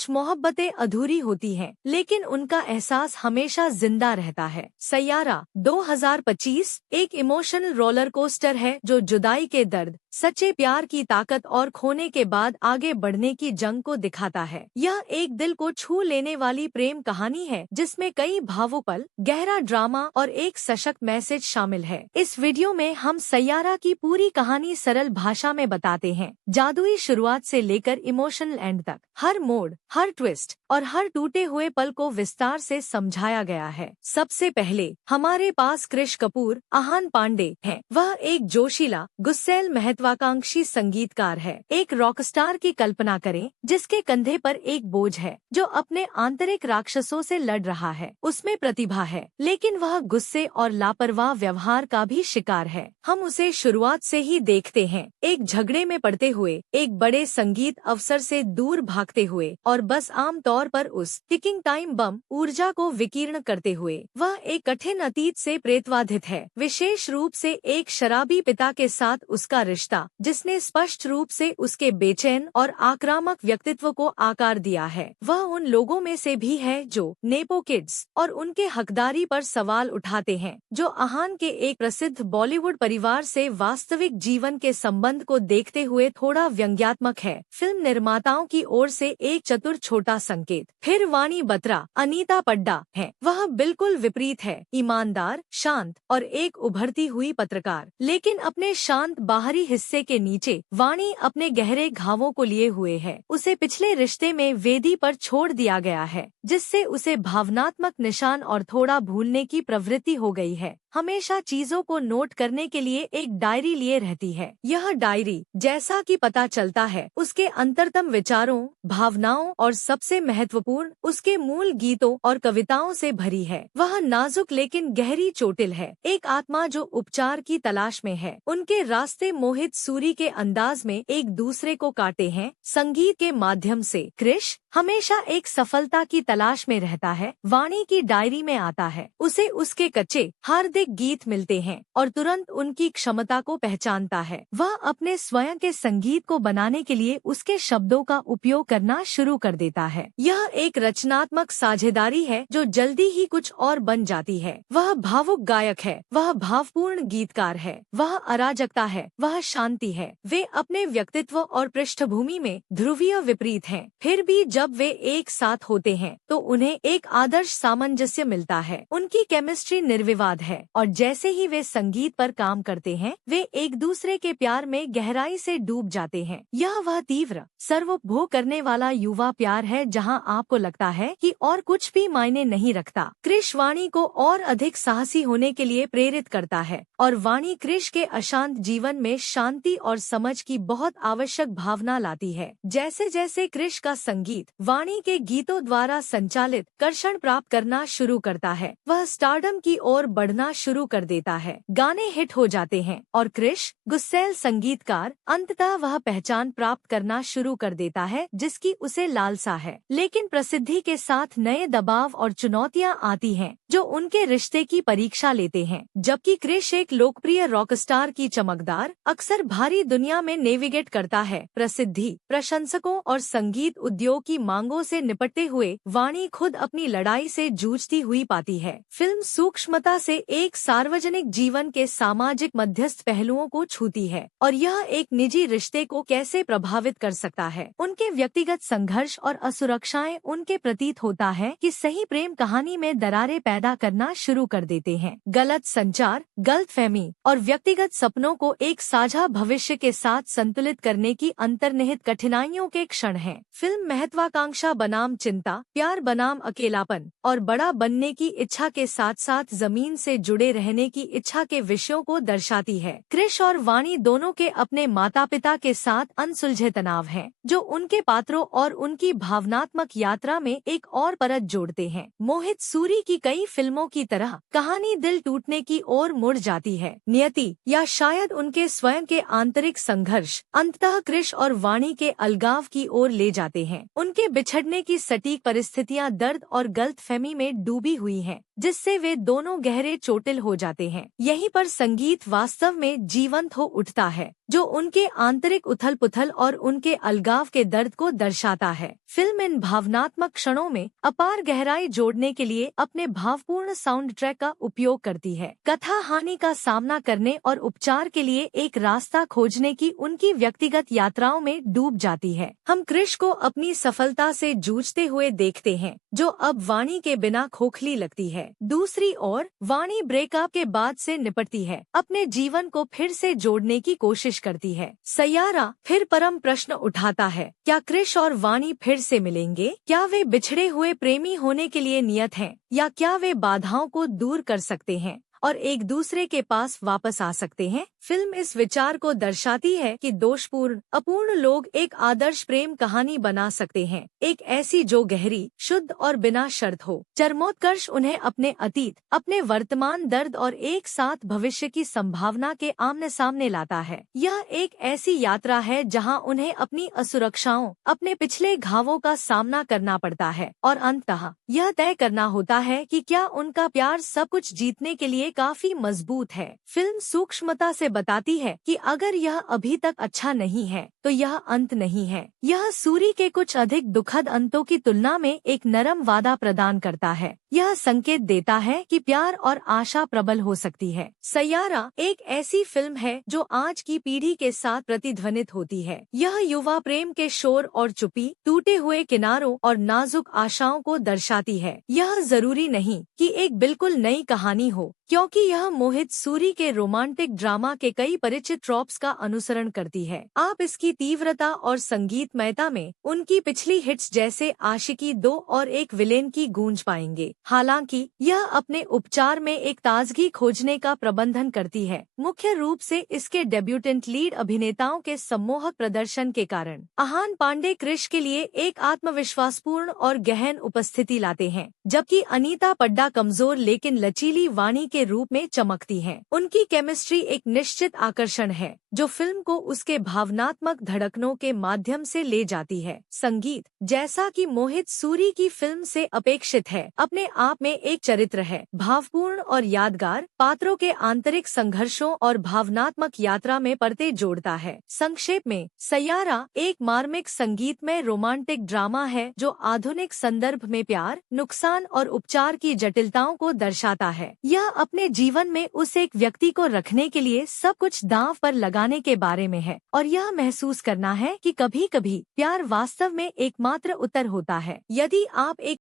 कुछ मोहब्बतें अधूरी होती हैं, लेकिन उनका एहसास हमेशा जिंदा रहता है। सैयारा 2025 एक इमोशनल रोलर कोस्टर है जो जुदाई के दर्द, सच्चे प्यार की ताकत और खोने के बाद आगे बढ़ने की जंग को दिखाता है। यह एक दिल को छू लेने वाली प्रेम कहानी है जिसमें कई भावुक पल, गहरा ड्रामा और एक सशक्त मैसेज शामिल है। इस वीडियो में हम सैयारा की पूरी कहानी सरल भाषा में बताते हैं, जादुई शुरुआत से लेकर इमोशनल एंड तक। हर मोड़, हर ट्विस्ट और हर टूटे हुए पल को विस्तार से समझाया गया है। सबसे पहले हमारे पास कृष कपूर, आहान पांडे हैं। वह एक जोशीला, गुस्सैल, महत्वाकांक्षी संगीतकार है। एक रॉकस्टार की कल्पना करें जिसके कंधे पर एक बोझ है जो अपने आंतरिक राक्षसों से लड़ रहा है। उसमें प्रतिभा है, लेकिन वह गुस्से और लापरवाह व्यवहार का भी शिकार है। हम उसे शुरुआत से ही देखते हैं, एक झगड़े में पड़ते हुए, एक बड़े संगीत अवसर से दूर भागते हुए और बस आम तौर पर उस टिकिंग टाइम बम ऊर्जा को विकीर्ण करते हुए। वह एक कठिन अतीत से प्रेतवाधित है, विशेष रूप से एक शराबी पिता के साथ उसका रिश्ता, जिसने स्पष्ट रूप से उसके बेचैन और आक्रामक व्यक्तित्व को आकार दिया है। वह उन लोगों में से भी है जो नेपो किड्स और उनके हकदारी पर सवाल उठाते हैं, जो आहान के एक प्रसिद्ध बॉलीवुड परिवार से वास्तविक जीवन के संबंध को देखते हुए थोड़ा व्यंग्यात्मक है। फिल्म निर्माताओं की ओर से एक चतुर छोटा संकेत। फिर वाणी बत्रा, अनीता पड्डा है। वह बिल्कुल विपरीत है, ईमानदार, शांत और एक उभरती हुई पत्रकार। लेकिन अपने शांत बाहरी हिस्से के नीचे वाणी अपने गहरे घावों को लिए हुए है। उसे पिछले रिश्ते में वेदी पर छोड़ दिया गया है, जिससे उसे भावनात्मक निशान और थोड़ा भूलने की प्रवृत्ति हो गई है। हमेशा चीजों को नोट करने के लिए एक डायरी लिए रहती है। यह डायरी, जैसा कि पता चलता है, उसके अंतरतम विचारों, भावनाओं और सबसे महत्वपूर्ण, उसके मूल गीतों और कविताओं से भरी है। वह नाजुक लेकिन गहरी चोटिल है, एक आत्मा जो उपचार की तलाश में है। उनके रास्ते मोहित सूरी के अंदाज में एक दूसरे को काटे हैं, संगीत के माध्यम से। कृष हमेशा एक सफलता की तलाश में रहता है। वाणी की डायरी में आता है, उसे उसके कच्चे हार्दिक गीत मिलते हैं और तुरंत उनकी क्षमता को पहचानता है। वह अपने स्वयं के संगीत को बनाने के लिए उसके शब्दों का उपयोग करना शुरू कर देता है। यह एक रचनात्मक साझेदारी है जो जल्दी ही कुछ और बन जाती है। वह भावुक गायक है, वह भावपूर्ण गीतकार है, वह अराजकता है, वह शांति है। वे अपने व्यक्तित्व और पृष्ठभूमि में ध्रुवीय विपरीत हैं। फिर भी जब वे एक साथ होते हैं तो उन्हें एक आदर्श सामंजस्य मिलता है। उनकी केमिस्ट्री निर्विवाद है और जैसे ही वे संगीत पर काम करते हैं, वे एक दूसरे के प्यार में गहराई से डूब जाते हैं। यह वह तीव्र, सर्वोपभोग करने वाला युवा प्यार है जहां आपको लगता है कि और कुछ भी मायने नहीं रखता। कृष वाणी को और अधिक साहसी होने के लिए प्रेरित करता है और वाणी कृष के अशांत जीवन में शांति और समझ की बहुत आवश्यक भावना लाती है। जैसे जैसे कृष का संगीत वाणी के गीतों द्वारा संचालित कर्षण प्राप्त करना शुरू करता है, वह स्टारडम की ओर बढ़ना शुरू कर देता है। गाने हिट हो जाते हैं और कृष, गुस्सैल संगीतकार, अंततः वह पहचान प्राप्त करना शुरू कर देता है जिसकी उसे लालसा है। लेकिन प्रसिद्धि के साथ नए दबाव और चुनौतियां आती हैं जो उनके रिश्ते की परीक्षा लेते हैं। जबकि कृष एक लोकप्रिय रॉकस्टार की चमकदार, अक्सर भारी दुनिया में नेविगेट करता है, प्रसिद्धि, प्रशंसकों और संगीत उद्योग की मांगों से निपटते हुए वाणी खुद अपनी लड़ाई से जूझती हुई पाती है। फिल्म सूक्ष्मता से एक सार्वजनिक जीवन के सामाजिक मध्यस्थ पहलुओं को छूती है और यह एक निजी रिश्ते को कैसे प्रभावित कर सकता है। उनके व्यक्तिगत संघर्ष और असुरक्षाएं उनके प्रतीत होता है कि सही प्रेम कहानी में दरारें पैदा करना शुरू कर देते हैं। गलत संचार, गलतफहमी और व्यक्तिगत सपनों को एक साझा भविष्य के साथ संतुलित करने की अंतर्निहित कठिनाइयों के क्षण हैं। फिल्म महत्वाकांक्षा बनाम चिंता, प्यार बनाम अकेलापन और बड़ा बनने की इच्छा के साथ साथ जमीन से जुड़े रहने की इच्छा के विषयों को दर्शाती है। कृष और वाणी दोनों के अपने माता पिता के साथ अनसुलझे तनाव हैं, जो उनके पात्रों और उनकी भावनात्मक यात्रा में एक और परत जोड़ते हैं। मोहित सूरी की कई फिल्मों की तरह कहानी दिल टूटने की ओर मुड़ जाती है। नियति या शायद उनके स्वयं के आंतरिक संघर्ष अंततः कृष और वाणी के अलगाव की ओर ले जाते हैं। उनके बिछड़ने की सटीक परिस्थितियां दर्द और गलतफहमी में डूबी हुई हैं, जिससे वे दोनों गहरे चोटिल हो जाते हैं। यहीं पर संगीत वास्तव में जीवंत हो उठता है, जो उनके आंतरिक उथल-पुथल और उनके अलगाव के दर्द को दर्शाता है। फिल्म इन भावनात्मक क्षणों में अपार गहराई जोड़ने के लिए अपने भावपूर्ण साउंड ट्रैक का उपयोग करती है। कथा हानि का सामना करने और उपचार के लिए एक रास्ता खोजने की उनकी व्यक्तिगत यात्राओं में डूब जाती है। हम क्रिश को अपनी सफलता से जूझते हुए देखते हैं, जो अब वाणी के बिना खोखली लगती है। दूसरी ओर वाणी ब्रेकअप के बाद से निपटती है, अपने जीवन को फिर से जोड़ने की कोशिश करती है। सैयारा फिर परम प्रश्न उठाता है, क्या क्रिश और वाणी फिर से मिलेंगे? क्या वे बिछड़े हुए प्रेमी होने के लिए नियत हैं, या क्या वे बाधाओं को दूर कर सकते हैं और एक दूसरे के पास वापस आ सकते हैं? फिल्म इस विचार को दर्शाती है कि दोषपूर्ण, अपूर्ण लोग एक आदर्श प्रेम कहानी बना सकते हैं, एक ऐसी जो गहरी, शुद्ध और बिना शर्त हो। चरमोत्कर्ष उन्हें अपने अतीत, अपने वर्तमान दर्द और एक साथ भविष्य की संभावना के आमने सामने लाता है। यह एक ऐसी यात्रा है जहां उन्हें अपनी असुरक्षाओं, अपने पिछले घावों का सामना करना पड़ता है और अंततः यह तय करना होता है कि क्या उनका प्यार सब कुछ जीतने के लिए काफी मजबूत है। फिल्म सूक्ष्मता से बताती है कि अगर यह अभी तक अच्छा नहीं है, तो यह अंत नहीं है। यह सूरी के कुछ अधिक दुखद अंतों की तुलना में एक नरम वादा प्रदान करता है। यह संकेत देता है कि प्यार और आशा प्रबल हो सकती है। सैयारा एक ऐसी फिल्म है जो आज की पीढ़ी के साथ प्रतिध्वनित होती है। यह युवा प्रेम के शोर और चुप्पी, टूटे हुए किनारों और नाजुक आशाओं को दर्शाती है। यह जरूरी नहीं कि एक बिल्कुल नई कहानी हो, क्योंकि यह मोहित सूरी के रोमांटिक ड्रामा के कई परिचित ट्रॉप्स का अनुसरण करती है। आप इसकी तीव्रता और संगीतमयता में उनकी पिछली हिट्स जैसे आशिकी 2 और एक विलेन की गूंज पाएंगे। हालांकि यह अपने उपचार में एक ताजगी खोजने का प्रबंधन करती है, मुख्य रूप से इसके डेब्यूटेंट लीड अभिनेताओं के सम्मोहक प्रदर्शन के कारण। आहान पांडे क्रिश के लिए एक आत्मविश्वासपूर्ण और गहन उपस्थिति लाते हैं, जबकि अनीता पड्डा कमजोर लेकिन लचीली वाणी के रूप में चमकती हैं। उनकी केमिस्ट्री एक निश्चित आकर्षण है, जो फिल्म को उसके भावनात्मक धड़कनों के माध्यम से ले जाती है। संगीत, जैसा कि मोहित सूरी की फिल्म से अपेक्षित है, अपने आप में एक चरित्र है, भावपूर्ण और यादगार, पात्रों के आंतरिक संघर्षों और भावनात्मक यात्रा में परतें जोड़ता है। संक्षेप में, सैयारा एक मार्मिक संगीतमय रोमांटिक ड्रामा है जो आधुनिक संदर्भ में प्यार, नुकसान और उपचार की जटिलताओं को दर्शाता है। यह अपने जीवन में उस एक व्यक्ति को रखने के लिए सब कुछ दांव पर लगाने के बारे में है, और यह महसूस करना है कि कभी-कभी प्यार वास्तव में एकमात्र उत्तर होता है। यदि आप एक